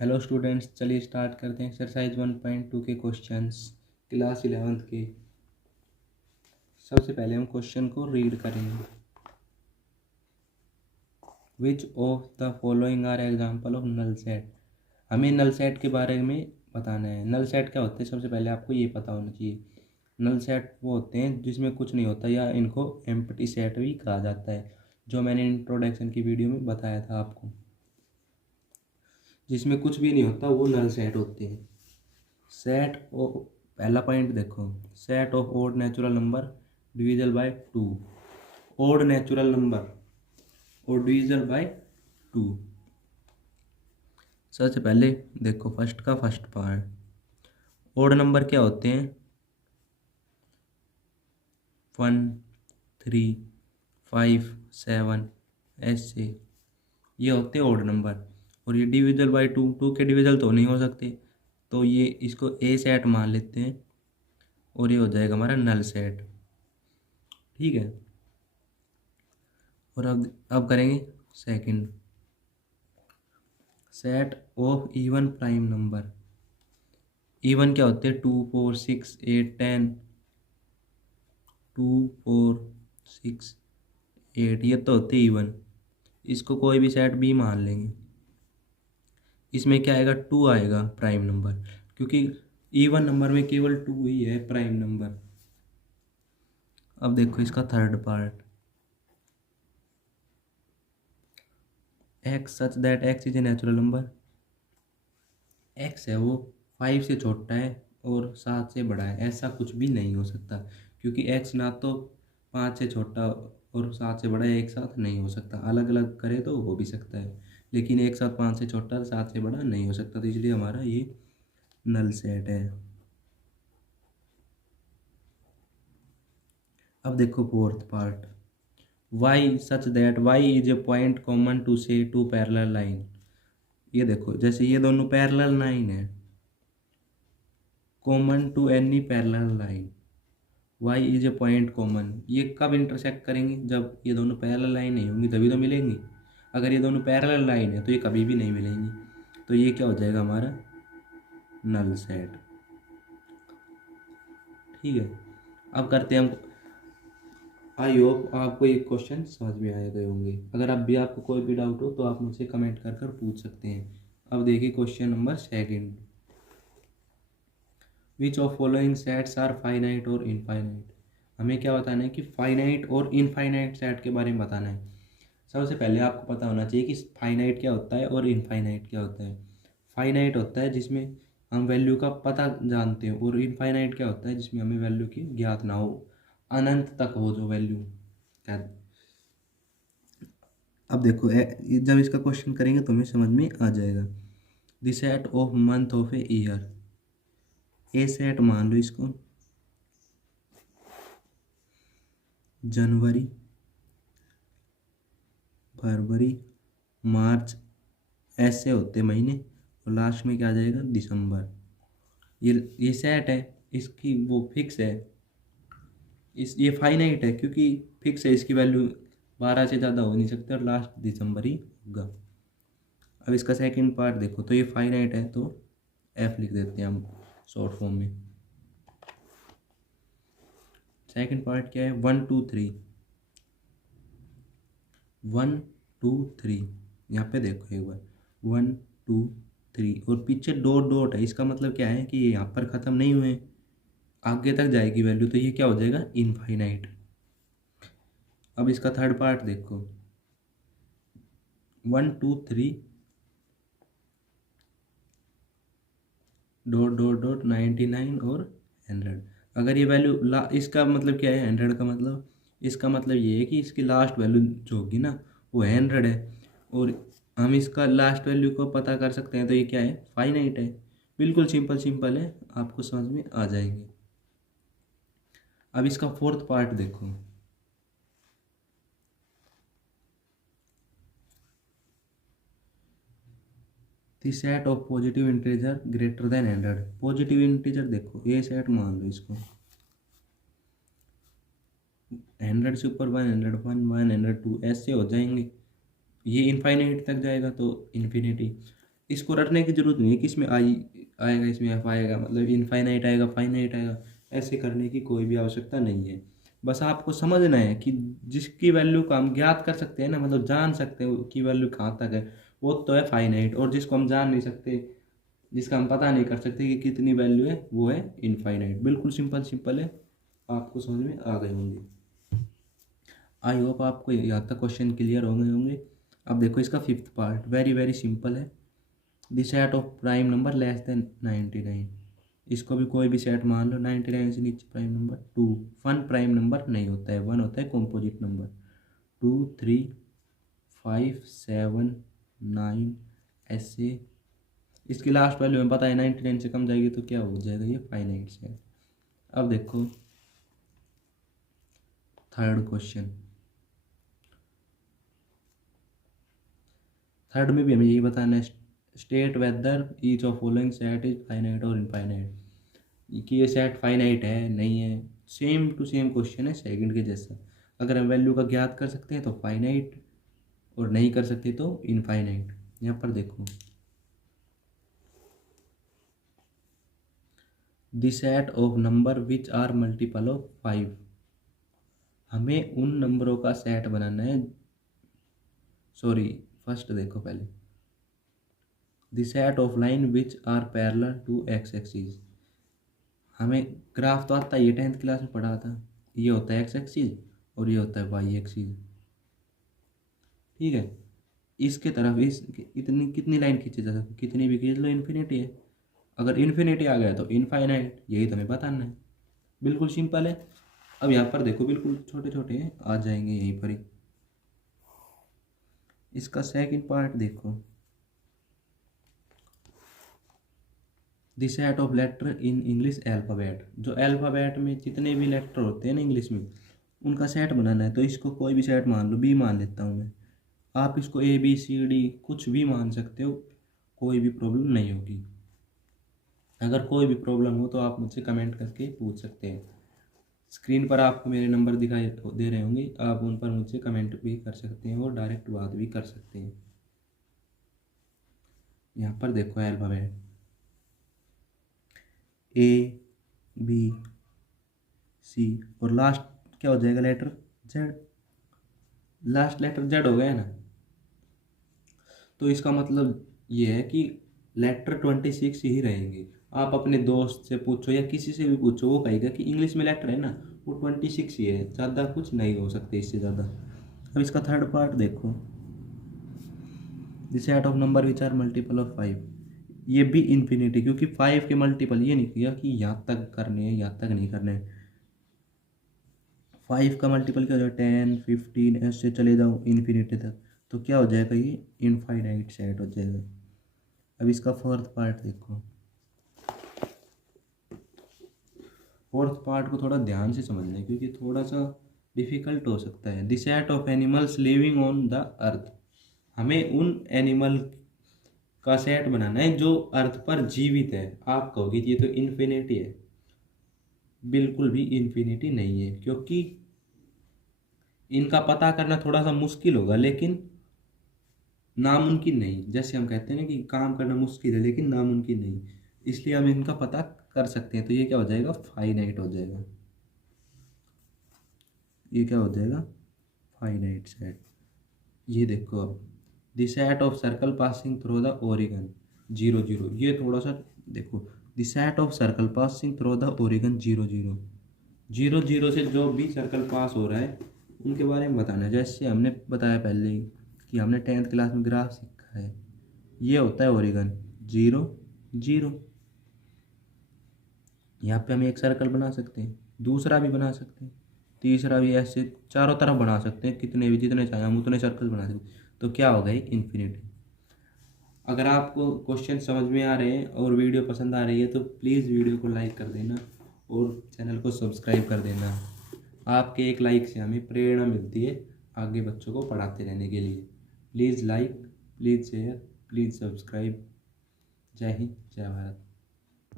Hello students, चलिए start करते हैं एक्सरसाइज 1.2 के क्वेश्चंस क्लास 11th के। सबसे पहले हम क्वेश्चन को रीड करेंगे। Which of the following are example of null set. हमें नल सेट के बारे में बताना है। नल सेट क्या होते हैं, सबसे पहले आपको ये पता होना चाहिए। नल सेट वो होते हैं जिसमें कुछ नहीं होता, या इनको एम्प्टी सेट भी कहा जाता है, जो मैंने इंट्रोडक्शन की वीडियो में बताया था आपको। जिसमें कुछ भी नहीं होता वो नल सेट होते हैं। सेट ऑफ, पहला पॉइंट देखो, set of odd natural number divisible by 2। Odd natural number और डिविजल बाय 2। सबसे पहले देखो फर्स्ट का फर्स्ट पार्ट। ओड नंबर क्या होते हैं? 1, 3, 5, 7 ऐसे, ये होते हैं ओड नंबर। और ये डिविजल बाय 2, 2 के डिविजल तो नहीं हो सकते, तो ये इसको ए सेट मान लेते हैं और ये हो जाएगा हमारा नल सेट। ठीक है। और अब करेंगे second, set of even prime number. Even क्या होते हैं? 2, 4, 6, 8, 10। 2, 4, 6, 8 ये तो होते इवन। इसको कोई भी सेट बी मान लेंगे। इसमें क्या आएगा? 2 आएगा प्राइम नंबर, क्योंकि इवन नंबर में केवल 2 ही है प्राइम नंबर। अब देखो इसका third part, x such that x is a natural number. X है वो 5 से छोटा है और 7 से बड़ा है, ऐसा कुछ भी नहीं हो सकता, क्योंकि एक्स ना तो 5 से छोटा और 7 से बड़ा एक साथ नहीं हो सकता। अलग अलग करे तो हो भी सकता है, लेकिन एक साथ 5 से छोटा 7 से बड़ा नहीं हो सकता, तो इसलिए हमारा ये नल सेट है। अब देखो fourth part, Y such that Y is a point common to से टू पैरेलल लाइन। ये देखो जैसे ये दोनों पैरेलल लाइन है, common to any parallel line, Y is a point common. ये कब इंटरसेक्ट करेंगे? जब ये दोनों पैरेलल लाइन नहीं होंगी तभी तो मिलेंगी। अगर ये दोनों पैरेलल लाइन है तो ये कभी भी नहीं मिलेंगी, तो ये क्या हो जाएगा हमारा नल सेट। ठीक है। अब करते हैं हम, आई होप आपको ये क्वेश्चन समझ में आए गए होंगे। अगर अब भी आपको कोई भी डाउट हो तो आप मुझसे कमेंट कर कर पूछ सकते हैं। अब देखिए question number second, which of following sets are finite और इनफाइनाइट। हमें क्या बताना है कि फाइनाइट और इनफाइनाइट सेट के बारे में बताना है। सबसे पहले आपको पता होना चाहिए कि फाइनाइट क्या होता है और इनफाइनाइट क्या होता है। फाइनाइट होता है जिसमें हम वैल्यू का पता जानते हो, और इनफाइनाइट क्या होता है जिसमें हमें वैल्यू की ज्ञात ना हो, अनंत तक हो जो वैल्यू क्या। अब देखो जब इसका क्वेश्चन करेंगे तो हमें समझ में आ जाएगा। The set of month of a year, A set मान लो इसको, जनवरी, फरवरी, मार्च ऐसे होते महीने, और लास्ट में क्या आ जाएगा? दिसंबर। ये सेट है, इसकी वो फिक्स है, इस ये फाइनाइट है क्योंकि फिक्स है, इसकी वैल्यू 12 से ज़्यादा हो नहीं सकती और लास्ट दिसंबर ही होगा। अब इसका सेकंड पार्ट देखो, तो ये फाइनाइट है तो एफ लिख देते हैं हम शॉर्ट फॉर्म में। सेकंड पार्ट क्या है? 1, 2, 3, 1, 2, 3। यहाँ पे देखो एक बार, 1, 2, 3 और पीछे डॉट डॉट है, इसका मतलब क्या है कि ये यहाँ पर ख़त्म नहीं हुए, आगे तक जाएगी वैल्यू, तो ये क्या हो जाएगा? इनफाइनाइट। अब इसका थर्ड पार्ट देखो, 1, 2, 3 डॉट डॉट डॉट 99 और 100। अगर ये वैल्यू इसका मतलब क्या है? 100 का मतलब, इसका मतलब ये है कि इसकी लास्ट वैल्यू जो होगी ना वो 100 है, और हम इसका लास्ट वैल्यू को पता कर सकते हैं, तो ये क्या है? फाइनाइट है। बिल्कुल सिंपल सिंपल है, आपको समझ में आ जाएंगे। अब इसका फोर्थ पार्ट देखो, the set of positive integer greater than 100। Positive integer देखो, ए सेट मान लो इसको, 100 से ऊपर 101, 102 ऐसे हो जाएंगे, ये इनफाइनाइट तक जाएगा तो इन्फिनिटी। इसको रटने की ज़रूरत नहीं है कि इसमें आई आएगा, इसमें एफ आएगा, मतलब इनफाइनाइट आएगा, फाइनाइट आएगा। ऐसे करने की कोई भी आवश्यकता नहीं है। बस आपको समझना है कि जिसकी वैल्यू को हम ज्ञात कर सकते हैं ना, मतलब जान सकते हैं कि वैल्यू कहाँ तक है, वो तो है फाइनाइट। और जिसको हम जान नहीं सकते, जिसका हम पता नहीं कर सकते कि कितनी वैल्यू है, वो है इनफाइनाइट। बिल्कुल सिंपल सिंपल है, आपको समझ में आ गए होंगे। आई होप आपको यहाँ तक क्वेश्चन क्लियर हो गए होंगे। अब देखो इसका fifth part, very very simple है। The set of prime number less than 99। इसको भी कोई भी सेट मान लो, 99 से नीचे prime number. Two one prime number नहीं होता है, वन होता है कॉम्पोजिट नंबर। 2 3 5 7 9 ऐसे। इसकी लास्ट वैल्यू हमें पता है 99 से कम जाएगी तो क्या हो जाएगा, ये फाइनाइट सेट। अब देखो थर्ड क्वेश्चन। थर्ड में भी हमें यही बताना है, state whether each of following set is finite और इनफाइनाइट, कि ये सेट फाइनाइट है नहीं है। सेम टू सेम क्वेश्चन है सेकंड के जैसा। अगर हम वैल्यू का ज्ञात कर सकते हैं तो फाइनाइट, और नहीं कर सकते तो इनफाइनाइट। यहाँ पर देखो, the set of number which are multiple of 5। हमें उन नंबरों का सेट बनाना है, सॉरी फर्स्ट देखो पहले, the set of line which are parallel to X axis. हमें ग्राफ तो आता है, ये 10th क्लास में पढ़ा था। ये होता है एक्स एक्सिस और ये होता है वाई एक्सिस, ठीक है। इसके तरफ इस इतनी कितनी लाइन खींची जा सकती, कितनी भी खींच लो, इन्फिनिटी है। अगर इन्फिनिटी आ गया तो इनफाइनाइट, यही तो हमें बताना है। बिल्कुल सिंपल है। अब यहाँ पर देखो बिल्कुल छोटे छोटे हैं, आ जाएंगे यहीं पर ही। इसका सेकंड पार्ट देखो, the set of letter in English alphabet. जो अल्फ़ाबेट में जितने भी लेटर होते हैं ना इंग्लिश में, उनका सेट बनाना है। तो इसको कोई भी सेट मान लो, बी मान लेता हूँ मैं। आप इसको ए बी सी डी कुछ भी मान सकते हो, कोई भी प्रॉब्लम नहीं होगी। अगर कोई भी प्रॉब्लम हो तो आप मुझसे कमेंट करके पूछ सकते हैं। स्क्रीन पर आपको मेरे नंबर दिखाई दे रहे होंगे, आप उन पर मुझसे कमेंट भी कर सकते हैं और डायरेक्ट बात भी कर सकते हैं। यहाँ पर देखो अल्फ़ाबेट, ए बी सी, और लास्ट क्या हो जाएगा, letter Z. Last letter Z हो गया ना, तो इसका मतलब ये है कि लेटर 26 ही रहेंगे। आप अपने दोस्त से पूछो या किसी से भी पूछो, वो कहेगा कि इंग्लिश में लेटर है ना, वो 26 ही है, ज़्यादा कुछ नहीं हो सकते इससे ज़्यादा। अब इसका थर्ड पार्ट देखो, the set of number which are multiple of 5। ये भी इन्फिनिटी, क्योंकि 5 के मल्टीपल ये नहीं किया कि यहाँ तक करने हैं, यहाँ तक नहीं करने हैं। 5 का मल्टीपल क्या हो जाएगा, 10 15 ऐसे चले जाओ इन्फिनिटी तक, तो क्या हो जाएगा, ये इनफाइनाइट सेट हो जाएगा। अब इसका फोर्थ पार्ट देखो। फोर्थ पार्ट को थोड़ा ध्यान से समझना है, क्योंकि थोड़ा सा डिफिकल्ट हो सकता है। The set of animals living on the earth. हमें उन एनिमल का सेट बनाना है जो अर्थ पर जीवित है। आप कहोगे कि ये तो इन्फिनिटी है, बिल्कुल भी इन्फिनिटी नहीं है, क्योंकि इनका पता करना थोड़ा सा मुश्किल होगा, लेकिन नामुमकिन नहीं। जैसे हम कहते हैं ना कि काम करना मुश्किल है लेकिन नामुमकिन नहीं, इसलिए हम इनका पता कर सकते हैं। तो ये क्या हो जाएगा, फाइनाइट हो जाएगा। ये क्या हो जाएगा, फाइनाइट सेट। ये देखो अब, the set of circle passing through the Oregon 0 0। ये थोड़ा सा देखो, the set of circle passing through the Oregon 0 0। 0 0 से जो भी सर्कल पास हो रहा है उनके बारे में बताना है। जैसे हमने बताया पहले ही कि हमने 10th क्लास में ग्राफ सीखा है, ये होता है ओरिगन 0 0। यहाँ पे हम एक सर्कल बना सकते हैं, दूसरा भी बना सकते हैं, तीसरा भी, ऐसे चारों तरफ बना सकते हैं। कितने भी, जितने चाहे हम उतने सर्कल बना सकते हैं। तो क्या होगा, ये इन्फिनिटी। अगर आपको क्वेश्चन समझ में आ रहे हैं और वीडियो पसंद आ रही है तो प्लीज़ वीडियो को लाइक कर देना और चैनल को सब्सक्राइब कर देना। आपके एक लाइक से हमें प्रेरणा मिलती है आगे बच्चों को पढ़ाते रहने के लिए। Please like, please share, please subscribe. जय हिंद, जय भारत।